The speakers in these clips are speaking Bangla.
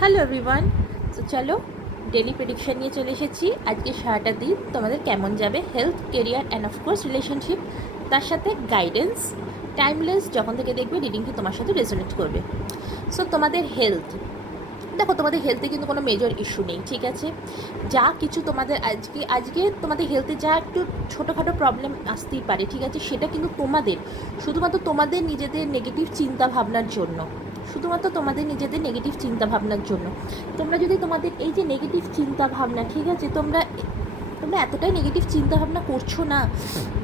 Hello everyone. তো চলো ডেলি প্রেডিকশন নিয়ে চলে এসেছি। আজকে সারাটা দিন তোমাদের কেমন যাবে, health, career and of course relationship, তার সাথে গাইডেন্স, টাইমলেস। যখন থেকে দেখবে রিডিংটি তোমার সাথে রেজোনেট করবে। সো তোমাদের হেলথ, দেখো তোমাদের হেলথে কিন্তু কোনো মেজর ইস্যু নেই, ঠিক আছে। যা কিছু তোমাদের আজকে তোমাদের হেলথে যা একটু ছোটোখাটো প্রবলেম আসতেই পারে, ঠিক আছে, সেটা কিন্তু তোমাদের শুধুমাত্র তোমাদের নিজেদের নেগেটিভ চিন্তা ভাবনার জন্য, শুধুমাত্র তোমাদের নিজেদের নেগেটিভ চিন্তা ভাবনার জন্য। তোমরা যদি তোমাদের এই যে নেগেটিভ চিন্তা ভাবনা, ঠিক আছে, তোমরা এতটাই নেগেটিভ চিন্তা ভাবনা করছো না,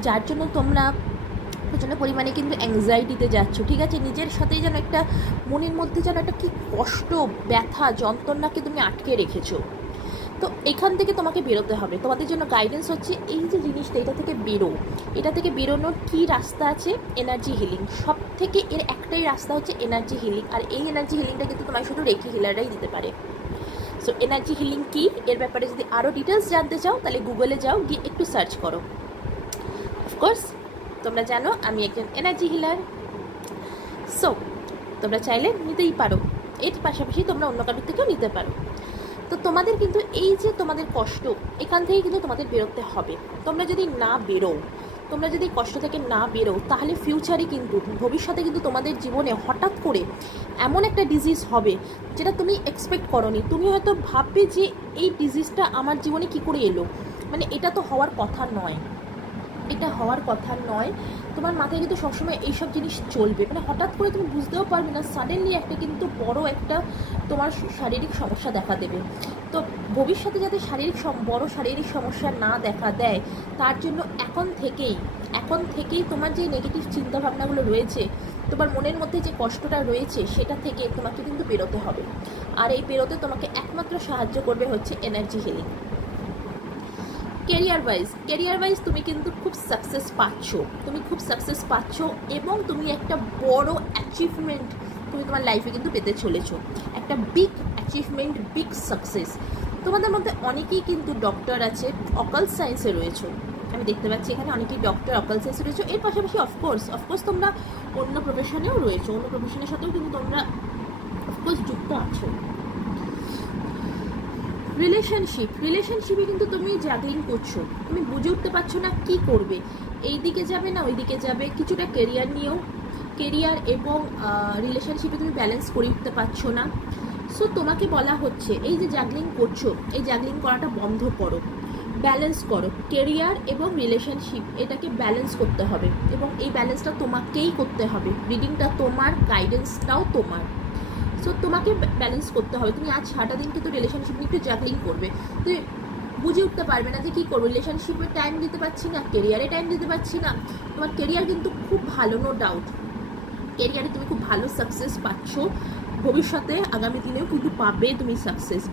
যার জন্য তোমরা প্রচণ্ড পরিমাণে কিন্তু অ্যাংজাইটিতে যাচ্ছ, ঠিক আছে। নিজের সাথেই যেন একটা মনের মধ্যে যেন একটা কি কষ্ট, ব্যথা, যন্ত্রণাকে তুমি আটকে রেখেছো। তো এখান থেকে তোমাকে বেরোতে হবে। তোমাদের জন্য গাইডেন্স হচ্ছে এই যে জিনিসটা, এটা থেকে এটা থেকে বেরোনোর কী রাস্তা আছে? Energy healing. সব থেকে এর একটাই রাস্তা হচ্ছে এনার্জি হিলিং। আর এই এনার্জি হিলিংটা কিন্তু তোমায় শুধু রেকি হিলাররাই দিতে পারে। সো এনার্জি হিলিং কী, এর ব্যাপারে যদি আরও ডিটেলস জানতে চাও তাহলে গুগলে যাও, গিয়ে একটু সার্চ করো। অফকোর্স তোমরা জানো আমি একজন এনার্জি হিলার। সো তোমরা চাইলে নিতেই পারো, এর পাশাপাশি তোমরা অন্য কারোর থেকেও নিতে পারো। তো তোমাদের কিন্তু এই যে তোমাদের কষ্ট, এখান থেকে কিন্তু তোমাদের বেরোতে হবে। তোমরা যদি না বেরো, তোমরা যদি কষ্ট থেকে না বেরো, তাহলে ফিউচারে কিন্তু ভবিষ্যতে কিন্তু তোমাদের জীবনে হঠাৎ করে এমন একটা ডিজিজ হবে যেটা তুমি এক্সপেক্ট করোনি। তুমি হয়তো ভাববে যে এই ডিজিজটা আমার জীবনে কি করে এলো, মানে এটা তো হওয়ার কথা নয়, এটা হওয়ার কথা নয়। তোমার মাথায় কিন্তু সবসময় এইসব জিনিস চলবে, মানে হঠাৎ করে তুমি বুঝতেও পারবে না, সাডেনলি একটা কিন্তু বড় একটা তোমার শারীরিক সমস্যা দেখা দেবে। তো ভবিষ্যতে যাতে বড় শারীরিক সমস্যা না দেখা দেয়, তার জন্য এখন থেকেই তোমার যে নেগেটিভ চিন্তাভাবনাগুলো রয়েছে, তোমার মনের মধ্যে যে কষ্টটা রয়েছে, সেটা থেকে তোমাকে কিন্তু বেরোতে হবে। আর এই বেরোতে তোমাকে একমাত্র সাহায্য করবে হচ্ছে এনার্জি হিলিং। কেরিয়ার ওয়াইজ তুমি কিন্তু খুব সাকসেস পাচ্ছ, এবং তুমি একটা বড় অ্যাচিভমেন্ট তুমি তোমার লাইফে কিন্তু পেতে চলেছো, একটা বিগ অ্যাচিভমেন্ট, বিগ সাকসেস। তোমাদের মধ্যে অনেকেই কিন্তু ডক্টর আছে, অকাল্ট সায়েন্সে রয়েছো। আমি দেখতে পাচ্ছি এখানে অনেকেই ডক্টর, অকাল্ট সায়েন্সে রয়েছো। এর পাশাপাশি অফকোর্স তোমরা অন্য প্রফেশনেও রয়েছো, অন্য প্রফেশনের সাথেও কিন্তু তোমরা অফকোর্স যুক্ত আছো। রিলেশনশিপে কিন্তু তুমি জাগলিং করছো, তুমি বুঝে উঠতে পারছো না কি করবে, এই দিকে যাবে না ওই দিকে যাবে। কিছুটা কেরিয়ার এবং রিলেশনশিপে তুমি ব্যালেন্স করে উঠতে পারছো না। সো তোমাকে বলা হচ্ছে এই যে জাগলিং করছো, এই জাগলিং করাটা বন্ধ করো, ব্যালেন্স করো। কেরিয়ার এবং রিলেশনশিপ, এটাকে ব্যালেন্স করতে হবে, এবং এই ব্যালেন্সটা তোমাকেই করতে হবে। রিডিংটা তোমার, গাইডেন্সটাও তোমার। সো তোমাকে ব্যালেন্স করতে হবে। তুমি আজ সারাটা দিন কিন্তু রিলেশনশিপ নিয়ে একটু জাগলিং করবে, তুমি বুঝে উঠতে পারবে না যে কী করবো, রিলেশনশিপে টাইম দিতে পারছি না, কেরিয়ারে টাইম দিতে পারছি না। তোমার কেরিয়ার কিন্তু খুব ভালো, নো ডাউট, কেরিয়ারে তুমি খুব ভালো সাকসেস পাচ্ছ, ভবিষ্যতে আগামী দিনেও কিন্তু পাবে তুমি সাকসেস,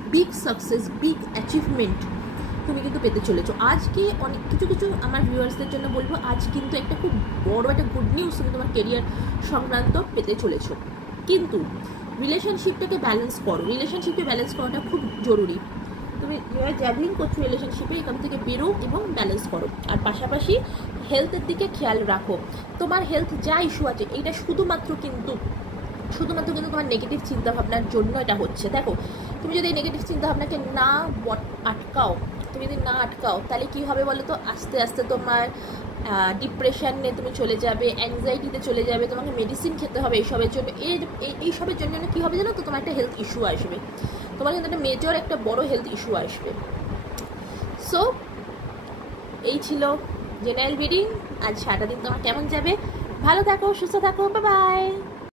বিগ অ্যাচিভমেন্ট তুমি কিন্তু পেতে চলেছো। আজকে অনেক কিছু আমার ভিউয়ার্সদের জন্য বলবো, আজ কিন্তু একটা খুব বড় একটা গুড নিউজ তুমি তোমার কেরিয়ার সংক্রান্ত পেতে চলেছো। কিন্তু রিলেশনশিপটাকে ব্যালেন্স করো, রিলেশনশিপকে ব্যালেন্স করাটা খুব জরুরি। তুমি যারা জাগলিং করছো রিলেশনশিপে, এখান থেকে বেরো এবং ব্যালেন্স করো। আর পাশাপাশি হেলথের দিকে খেয়াল রাখো। তোমার হেলথ যা ইস্যু আছে, এইটা শুধুমাত্র কিন্তু তোমার নেগেটিভ চিন্তাভাবনার জন্য এটা হচ্ছে। দেখো, তুমি যদি এই নেগেটিভ চিন্তাভাবনাকে তুমি যদি না আটকাও, তাহলে কী হবে বলো তো? আস্তে আস্তে তোমার ডিপ্রেশনে তুমি চলে যাবে, অ্যাংজাইটিতে চলে যাবে, তোমাকে মেডিসিন খেতে হবে এইসবের জন্য। এইসবের জন্য কী হবে জানো তো? তোমার একটা হেলথ ইস্যু আসবে, তোমার কিন্তু একটা মেজর একটা বড় হেলথ ইস্যু আসবে। সো এই ছিল জেনারেল রিডিং। আজ সারাটা দিন তোমার কেমন যাবে? ভালো থাকো, সুস্থ থাকো, বাই বাই।